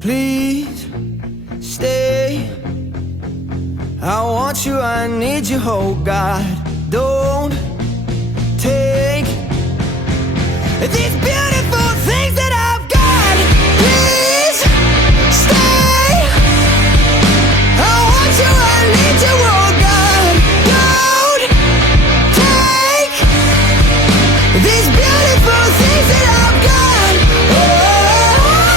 Please stay. I want you, I need you, oh God. Don't take these